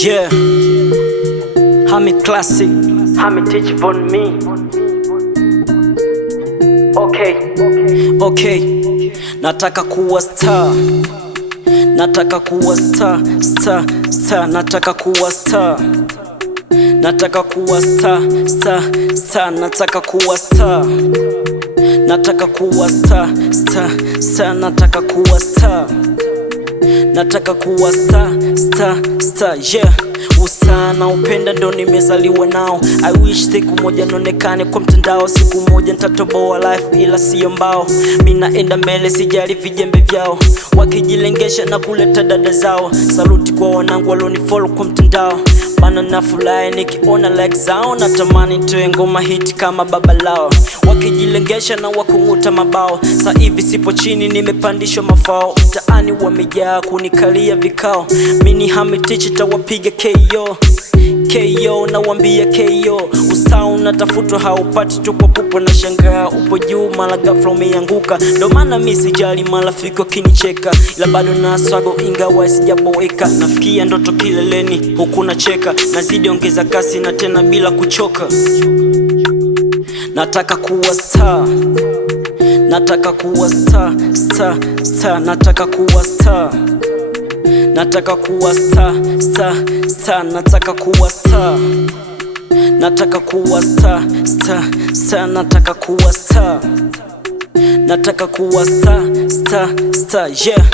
Yeah, Hami classic, Hami teach on me. Okay, nataka kuwa star, nataka kuwa star, nataka kuwa star, nataka kuwa star, nataka kuwa star, nataka kuwa star, nataka kuwa star, nataka kuwa star, yeah. Usaa na upenda ndo nimezaliwa nao. I wish siku moja nionekane kwa mtandao. Siku moja nitatoboa life ila siyo mbao. Minaenda mbele sijali vijembe vyao. Wakijilengesha na kuleta dada zao. Saluti kwa wanangu walonifollow kwa mtandao. Bana nafurahi nikiona like zao. Natamani nitoe ngoma hit kama baba lao. Wakijilengesha na wakunguta mabao. Sa hivi sipo chini nimepandishwa mafao. Mtaani wamejaa kunikalia vikao. Mini Hami teach tawapiga KO na wambia KO. Usaa unatafutwa haupati tu kwa pupo na shangaa. Upo juu mala ghafla umeanguka. Ndo maana mimi sijali marafiki wakinicheka. Ila bado na struggle ingawa sijaboeka. Nafikia ndoto kileleni huku nacheka. Nazidi ongeza kasi na tena bila kuchoka. Nataka kuwa star, nataka kuwa star, nataka kuwa star, nataka kuwa star, nataka kuwa star, nataka kuwa star, nataka kuwa star, nataka kuwa star, yeah.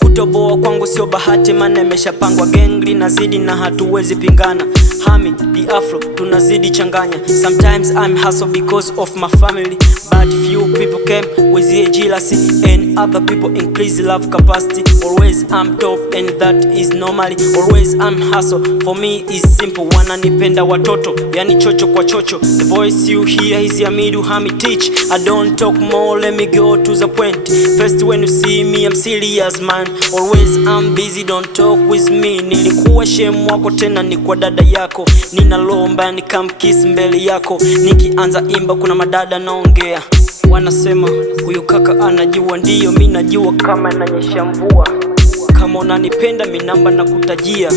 Kutoboa kwangu sio bahati maana imeshapangwa. Gengli nazidi na hatuwezi pingana. Hami the afro tunazidi changanya. Sometimes I'm hustle because of my family, but few people came with the jealousy and other people increase love capacity. Always I'm top and that is normally. Always I'm hustle, for me is simple. Wananipenda watoto yani chocho kwa chocho. The voice you hear is Yamidu Hami teach. I don't talk more, let me go to the point. First when you see me I'm serious man. Always I'm busy, don't talk with me. Nilikuwa shemu wako tena ni kwa dada yako. Ninalomba nikamkiss mbele yako. Nikianza imba kuna madada naongea. Wanasema huyu kaka anajua, ndiyo mimi najua kama inanyesha mvua. Kama unanipenda mimi namba nakutajia.